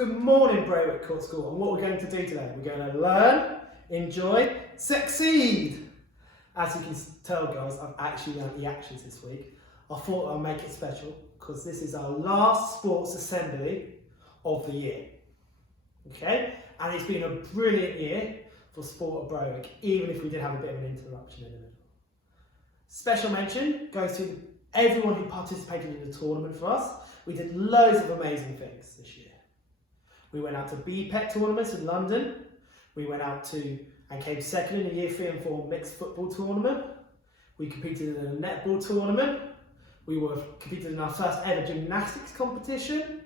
Good morning, Brawick Court School, and what we're going to do today, we're going to learn, enjoy, succeed. As you can tell, guys, I've actually learned the actions this week. I thought I'd make it special because this is our last sports assembly of the year. Okay, and it's been a brilliant year for sport at Brawick, even if we did have a bit of an interruption in the middle. Special mention goes to everyone who participated in the tournament for us. We did loads of amazing things this year. We went out to BPET tournaments in London. We went out to and came second in the Year 3 and 4 mixed football tournament. We competed in a netball tournament. We competed in our first ever gymnastics competition.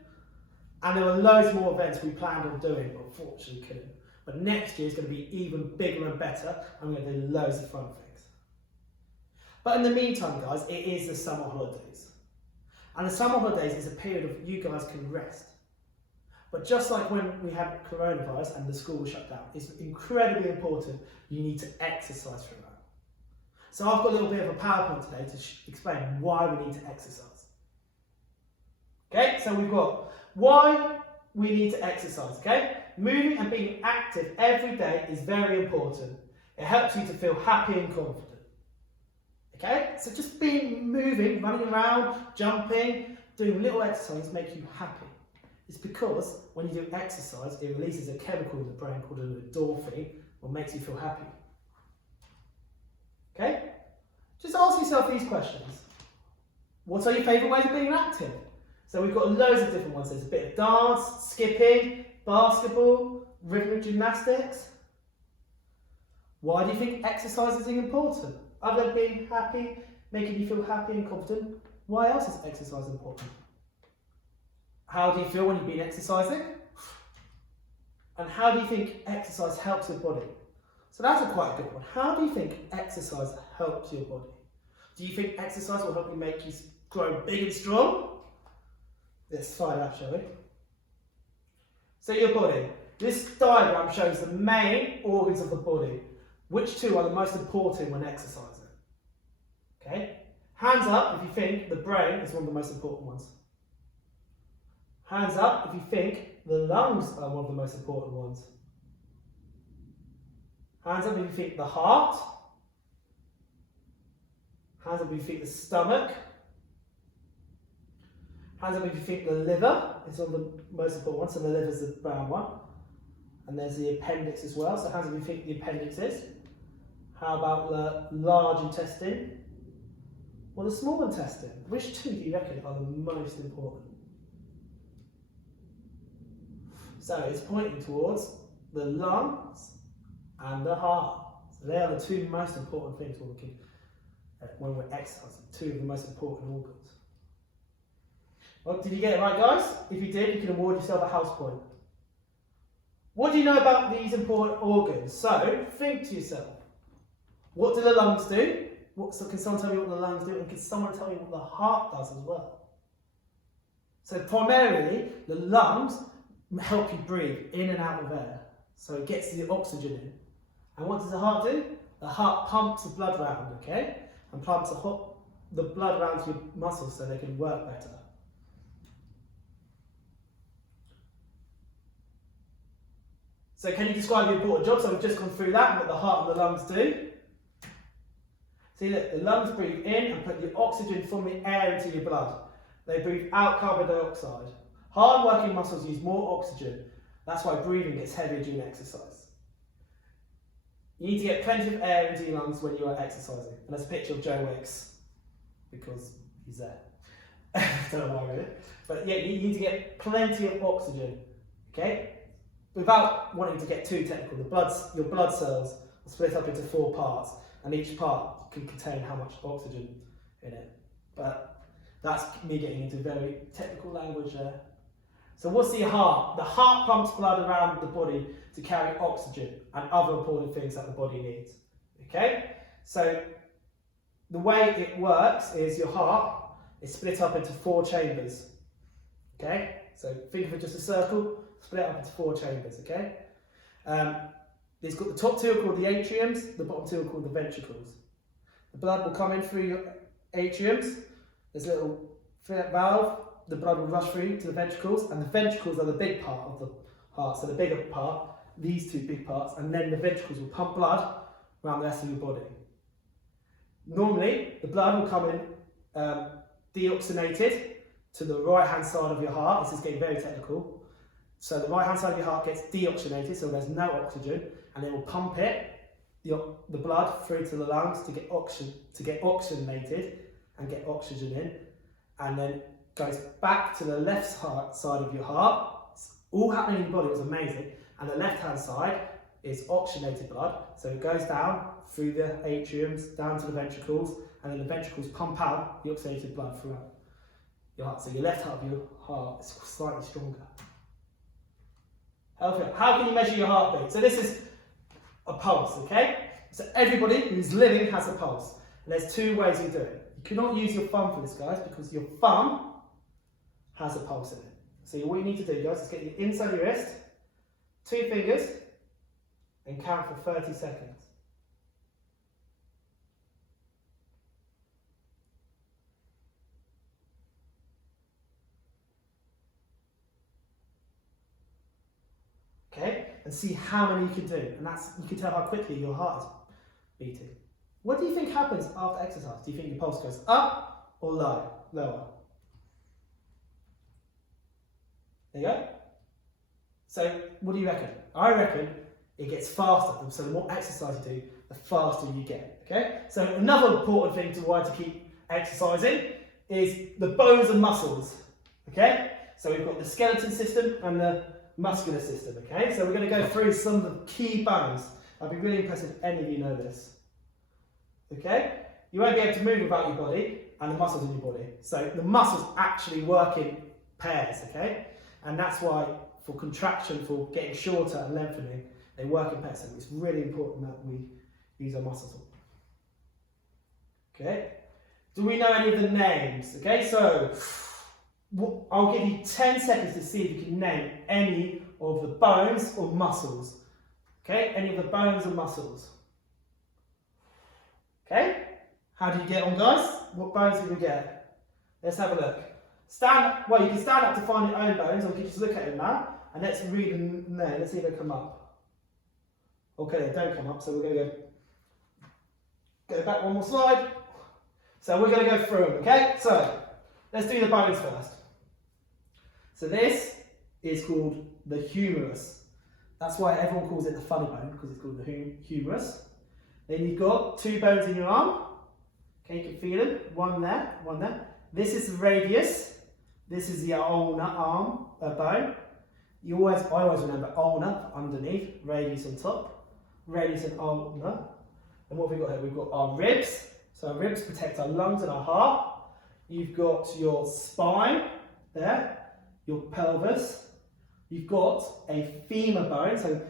And there were loads more events we planned on doing, but unfortunately couldn't. But next year is going to be even bigger and better, and we're going to do loads of fun things. But in the meantime, guys, it is the summer holidays. And the summer holidays is a period of you guys can rest. But just like when we had coronavirus and the school was shut down, it's incredibly important you need to exercise through that. So I've got a little bit of a PowerPoint today to explain why we need to exercise. Okay, so we've got why we need to exercise, okay? Moving and being active every day is very important. It helps you to feel happy and confident. Okay, so just moving, running around, jumping, doing little exercises make you happy. It's because when you do exercise, it releases a chemical in the brain called an endorphin, what makes you feel happy. Okay? Just ask yourself these questions. What are your favourite ways of being active? So we've got loads of different ones. There's a bit of dance, skipping, basketball, rhythmic gymnastics. Why do you think exercise is important? Other than being happy, making you feel happy and confident, why else is exercise important? How do you feel when you've been exercising? And how do you think exercise helps your body? So that's quite a good one. How do you think exercise helps your body? Do you think exercise will help you make you grow big and strong? Let's find out, shall we? So your body. This diagram shows the main organs of the body. Which two are the most important when exercising? Okay? Hands up if you think the brain is one of the most important ones. Hands up if you think the lungs are one of the most important ones. Hands up if you think the heart. Hands up if you think the stomach. Hands up if you think the liver is one of the most important ones, so the liver is the brown one. And there's the appendix as well, so hands up if you think the appendix is. How about the large intestine? Or the small intestine? Which two do you reckon are the most important? So it's pointing towards the lungs and the heart. So they are the two most important things when we're exercising, two of the most important organs. Well, did you get it right, guys? If you did, you can award yourself a house point. What do you know about these important organs? So think to yourself, what do the lungs do? So can someone tell me what the lungs do? And can someone tell me what the heart does as well? So primarily, the lungs help you breathe in and out of air. So it gets the oxygen in. And what does the heart do? The heart pumps the blood around, okay? And pumps the blood around to your muscles so they can work better. So can you describe the important jobs? So we've just gone through that and what the heart and the lungs do. See, look, the lungs breathe in and put the oxygen from the air into your blood. They breathe out carbon dioxide. Hard-working muscles use more oxygen. That's why breathing gets heavier during exercise. You need to get plenty of air into your lungs when you are exercising. And there's a picture of Joe Wicks, because he's there. I don't know why really. But yeah, you need to get plenty of oxygen, okay? Without wanting to get too technical, your blood cells are split up into 4 parts, and each part can contain how much oxygen in it. But that's me getting into very technical language there. So what's the heart? The heart pumps blood around the body to carry oxygen and other important things that the body needs. Okay? So the way it works is your heart is split up into 4 chambers. Okay? So think of it just a circle, split up into 4 chambers. Okay? It's got the top 2 are called the atriums, the bottom 2 are called the ventricles. The blood will come in through your atriums. There's a little valve the blood will rush through to the ventricles, and the ventricles are the big part of the heart, so the bigger part, these two big parts, and then the ventricles will pump blood around the rest of your body. Normally, the blood will come in deoxygenated to the right hand side of your heart. This is getting very technical. So the right hand side of your heart gets deoxygenated, so there's no oxygen, and it will pump the blood through to the lungs to get oxygenated and get oxygen in, and then goes back to the left side of your heart. It's all happening in your body. It was amazing. And the left hand side is oxygenated blood, so it goes down through the atriums, down to the ventricles, and then the ventricles pump out the oxygenated blood throughout your heart. So your left half of your heart is slightly stronger. Healthier. How can you measure your heartbeat? So this is a pulse, okay? So everybody who's living has a pulse. And there's two ways you do it. You cannot use your thumb for this, guys, because your thumb has a pulse in it. So what you need to do, guys, is get your inside of your wrist, 2 fingers, and count for 30 seconds. Okay, and see how many you can do, and you can tell how quickly your heart is beating. What do you think happens after exercise? Do you think your pulse goes up or lower? There you go. So what do you reckon? I reckon it gets faster. So the more exercise you do, the faster you get. Okay. So another important thing to keep exercising is the bones and muscles. Okay. So we've got the skeleton system and the muscular system. Okay. So we're going to go through some of the key bones. I'd be really impressed if any of you know this. Okay. You won't be able to move without your body and the muscles in your body. So the muscles actually work in pairs. Okay. And that's why for contraction, for getting shorter and lengthening, they work in pairs. So it's really important that we use our muscles. Okay. Do we know any of the names? Okay, so I'll give you 10 seconds to see if you can name any of the bones or muscles. Okay, any of the bones and muscles. Okay, how do you get on, guys? What bones did we get? Let's have a look. You can stand up to find your own bones, or you can just look at them now, and let's read them there. Let's see if they come up. Okay, they don't come up, so we're going to go back one more slide. So we're going to go through them, okay? So, let's do the bones first. So this is called the humerus. That's why everyone calls it the funny bone, because it's called the humerus. Then you've got 2 bones in your arm. Okay, you can feel them. One there, one there. This is the radius. This is the ulnar arm bone. I always remember ulnar underneath, radius on top. Radius and ulnar. And what have we got here? We've got our ribs. So our ribs protect our lungs and our heart. You've got your spine there, your pelvis. You've got a femur bone. So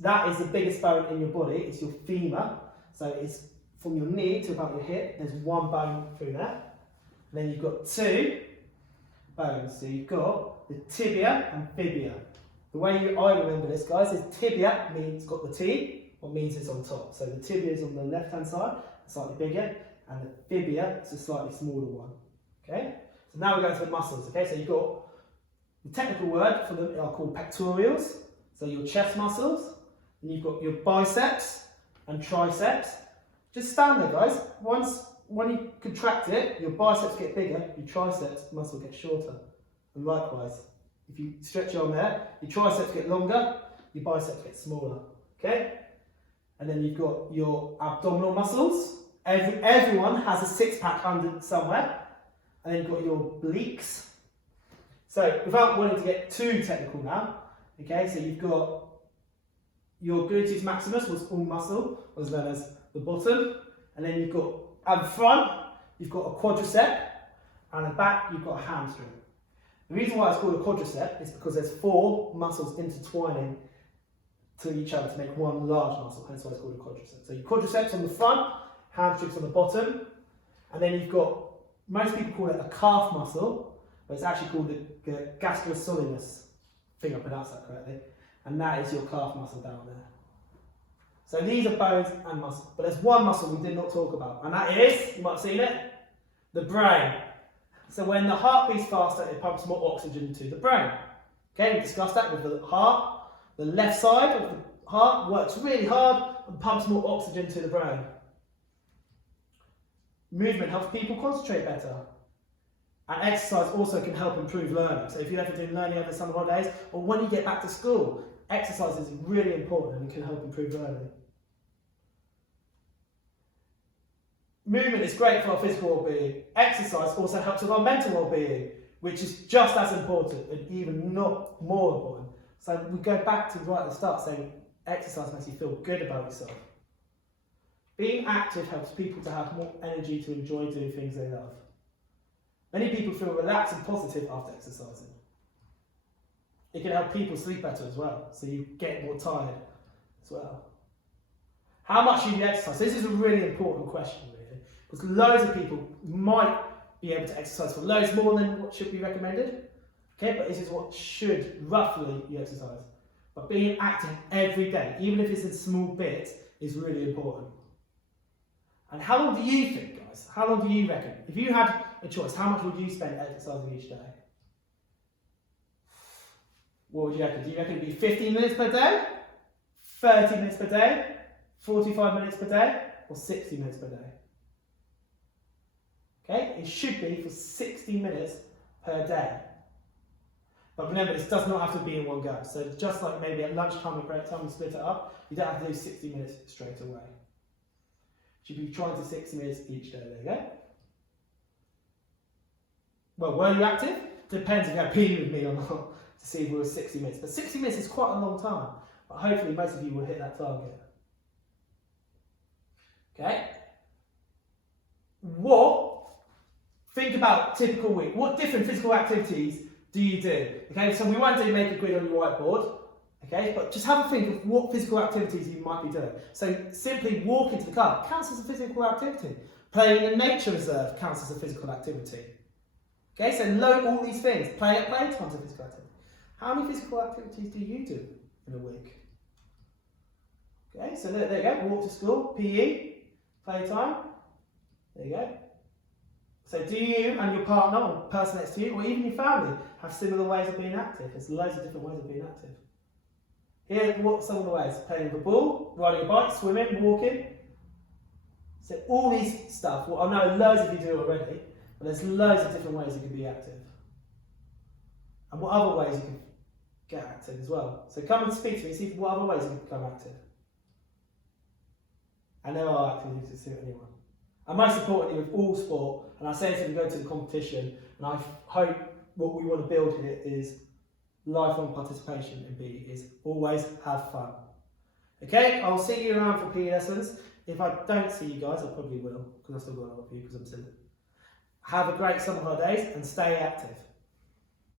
that is the biggest bone in your body. It's your femur. So it's from your knee to about your hip. There's 1 bone through there. And then you've got 2 bones. So you've got the tibia and fibia. The way I remember this, guys, is tibia means it's got the T, what means it's on top. So the tibia is on the left hand side, slightly bigger, and the fibia is a slightly smaller one. Okay? So now we're going to the muscles. Okay, so you've got the technical word for them are called pectorals, so your chest muscles, and you've got your biceps and triceps. Just stand there, guys. When you contract it, your biceps get bigger, your triceps muscle gets shorter. And likewise, if you stretch your arm there, your triceps get longer, your biceps get smaller. Okay? And then you've got your abdominal muscles. Everyone has a 6-pack under somewhere. And then you've got your obliques. So, without wanting to get too technical now, okay, so you've got your gluteus maximus, was all muscle, was known as the bottom. And then you've got, at the front, you've got a quadricep, and at the back, you've got a hamstring. The reason why it's called a quadricep is because there's 4 muscles intertwining to each other to make one large muscle, hence why it's called a quadricep. So your quadriceps on the front, hamstrings on the bottom, and then you've got, most people call it a calf muscle, but it's actually called the gastrocnemius. I think I pronounced that correctly. And that is your calf muscle down there. So these are bones and muscle. But there's one muscle we did not talk about, and that is, you might have seen it, the brain. So when the heart beats faster, it pumps more oxygen to the brain. Okay, we discussed that with the heart. The left side of the heart works really hard and pumps more oxygen to the brain. Movement helps people concentrate better. And exercise also can help improve learning. So if you're ever doing learning over the summer holidays, or when you get back to school, exercise is really important and can help improve learning. Movement is great for our physical well-being. Exercise also helps with our mental well-being, which is just as important and even not more important. So we go back to right at the start saying exercise makes you feel good about yourself. Being active helps people to have more energy to enjoy doing things they love. Many people feel relaxed and positive after exercising. It can help people sleep better as well, so you get more tired as well. How much should you exercise? This is a really important question, really, because loads of people might be able to exercise for loads more than what should be recommended. Okay, but this is what should roughly you exercise. But being active every day, even if it's in small bits, is really important. And how long do you think, guys? How long do you reckon? If you had a choice, how much would you spend exercising each day? What would you reckon? Do you reckon it'd be 15 minutes per day? 30 minutes per day? 45 minutes per day? Or 60 minutes per day? Okay, it should be for 60 minutes per day. But remember, this does not have to be in one go. So just like maybe at lunchtime or break time, we split it up, you don't have to do 60 minutes straight away. You should be trying to 60 minutes each day. There you go. Well, were you active? Depends if you had been with me or not to see if we were 60 minutes. But 60 minutes is quite a long time. But hopefully most of you will hit that target. Okay? Think about typical week. What different physical activities do you do? Okay, so we won't do make a grid on your whiteboard. Okay, but just have a think of what physical activities you might be doing. So simply walking to the car counts as a physical activity. Playing in a nature reserve counts as a physical activity. Okay, so note all these things. Playing at playtime is a physical activity. How many physical activities do you do in a week? Okay, so there you go. Walk to school, PE, playtime. There you go. So do you and your partner or person next to you, or even your family, have similar ways of being active? There's loads of different ways of being active. Here, what are some of the ways? Playing with a ball, riding a bike, swimming, walking. So all these stuff, well, I know loads of you do already, but there's loads of different ways you can be active. And what other ways you can get active as well. So come and speak to me, see what other ways you can become active. And there are activities to suit anyone. And most importantly, with all sport, and I say this when we go to the competition, and I hope what we want to build here is lifelong participation in PE, is always have fun. Okay, I'll see you around for PE lessons. If I don't see you guys, I probably will, because I still got a lot of you because I'm silly. Have a great summer holidays and stay active.